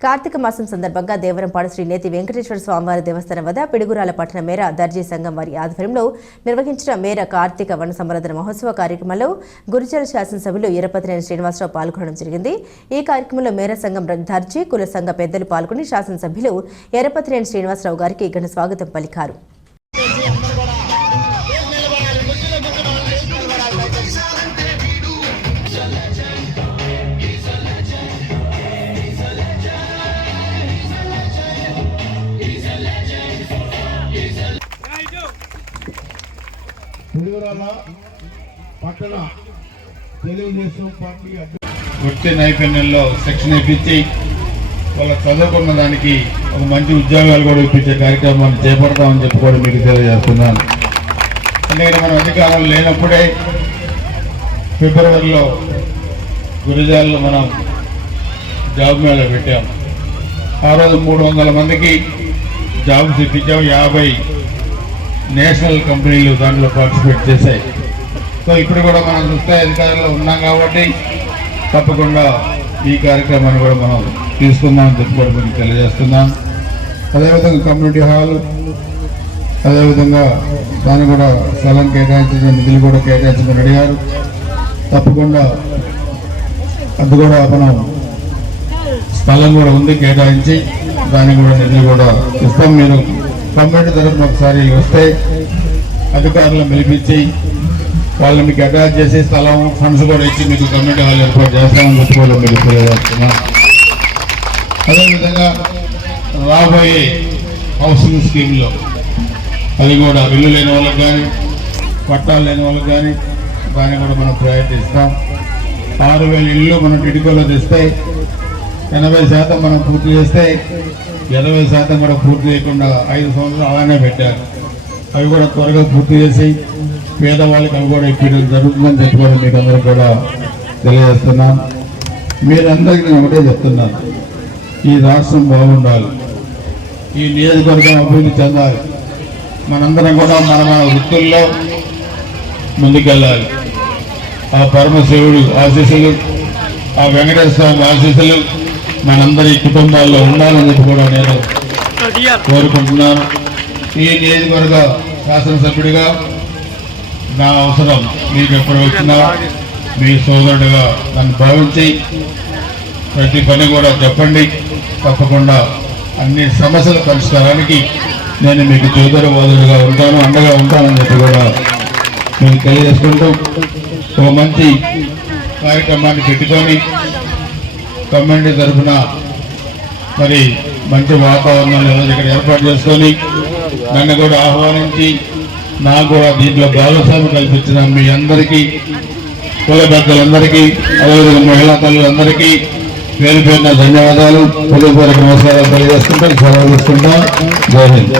కార్తీక మాసం సందర్భంగా దేవరంపాడు శ్రీ నేతి వెంకటేశ్వర స్వామివారి దేవస్థానం వద్ద పిడుగురాల పట్టణ మేర దర్జీ సంఘం వారి ఆధ్వర్యంలో నిర్వహించిన మేర కార్తీక వన సంవర్ధన మహోత్సవ కార్యక్రమంలో గురుజల శాసనసభ్యులు ఇరపతినేని శ్రీనివాసరావు పాల్గొనడం జరిగింది. ఈ కార్యక్రమంలో మేర సంఘం దర్జీ కుల సంఘ పెద్దలు పాల్గొని శాసనసభ్యులు ఎరపతినేని శ్రీనివాసరావు గారికి ఘన స్వాగతం పలికారు. తెలుగురాల పట్టణ తెలుగుదేశం పార్టీ వృత్తి నైపుణ్యంలో శిక్షణ ఇప్పించి వాళ్ళ చదువుకున్న దానికి ఒక మంచి ఉద్యోగాలు కూడా ఇప్పించే కార్యక్రమాన్ని చేపడతామని చెప్పి కూడా మీకు తెలియజేస్తున్నాను. ఎందుకంటే మనం అధికారం లేనప్పుడే ఫిబ్రవరిలో గురిజాల్లో మనం జాబ్ మేళ పెట్టాం. ఆ రోజు మూడు వందల మందికి జాబ్స్ ఇప్పించాం యాభై నేషనల్ కంపెనీలు దాంట్లో పార్టిసిపేట్ చేశాయి. సో ఇప్పుడు కూడా మనం చూస్తే అధికారంలో ఉన్నాం కాబట్టి తప్పకుండా ఈ కార్యక్రమాన్ని కూడా మనం తీసుకుందామని చెప్పి కూడా మీకు తెలియజేస్తున్నాం. అదేవిధంగా కమ్యూనిటీ హాల్ అదేవిధంగా దాన్ని కూడా స్థలం కేటాయించిన నిధులు కూడా కేటాయించమని అడిగారు. తప్పకుండా అది కూడా మనం స్థలం కూడా ఉంది కేటాయించి దానికి కూడా నిధులు కూడా ఇస్తాం. మీరు కమ్యూనిటీ తరఫున ఒకసారి వస్తే అధికారులను పిలిపించి వాళ్ళని మీకు అటాచ్ చేసి స్థలం ఫండ్స్ కూడా ఇచ్చి మీకు కమ్యూనిటీ హాల్ ఏర్పాటు చేస్తామని చెప్పి మీరు తెలియజేస్తున్నాం. అదేవిధంగా రాబోయే హౌసింగ్ స్కీమ్లో అది కూడా ఇల్లు లేని వాళ్ళకి కానీ పట్టాలు లేని వాళ్ళకి కానీ దాన్ని కూడా మనం ప్రయారిటీ ఇస్తాం ఆరు వేల ఇల్లు మనం టిడికోలో తెస్తే ఎనభై శాతం మనం పూర్తి చేస్తే ఇరవై శాతం కూడా పూర్తి చేయకుండా ఐదు సంవత్సరాలు అలానే పెట్టారు. అవి కూడా త్వరగా పూర్తి చేసి పేదవాళ్ళకి అవి కూడా ఇప్పించడం జరుగుతుందని చెప్పి కూడా మీకు అందరూ కూడా తెలియజేస్తున్నాను మీరందరికీ నేను ఒకటే చెప్తున్నాను. ఈ రాష్ట్రం బాగుండాలి. ఈ నియోజకవర్గం అభివృద్ధి చెందాలి. మనందరం కూడా మన మన వృత్తుల్లో ముందుకెళ్ళాలి. ఆ పరమశివుడు ఆశీస్సులు ఆ వెంకటేశ్వర ఆశీస్సులు మనందరి కుటుంబాల్లో ఉండాలని చెప్పి కూడా నేను కోరుకుంటున్నాను. ఈ నియోజకవర్గ శాసనసభ్యుడిగా నా అవసరం మీకు ఎప్పుడు వచ్చినా మీ సోదరుడిగా నన్ను భావించి ప్రతి పని కూడా చెప్పండి. తప్పకుండా అన్ని సమస్యల పరిష్కారానికి నేను మీకు చేదర వాదులుగా ఉంటాను అండగా ఉంటానని చెప్పి కూడా మీకు తెలియజేసుకుంటూ ఒక మంచి కార్యక్రమాన్ని పెట్టుకొని కమ్యూనిటీ తరఫున మరి మంచి వాతావరణంలో ఇక్కడ ఏర్పాటు చేసుకొని నన్ను కూడా ఆహ్వానించి నాకు కూడా దీంట్లో భాగస్వామి కల్పించిన మీ అందరికీ కుల పెద్దలందరికీ అదేవిధంగా మహిళా తల్లులందరికీ పేరు పేరున ధన్యవాదాలు. హృదయపూర్వక నమస్కారాలు తెలియజేసుకుంటాం సెలవు తీసుకుంటాం. జై హింద్.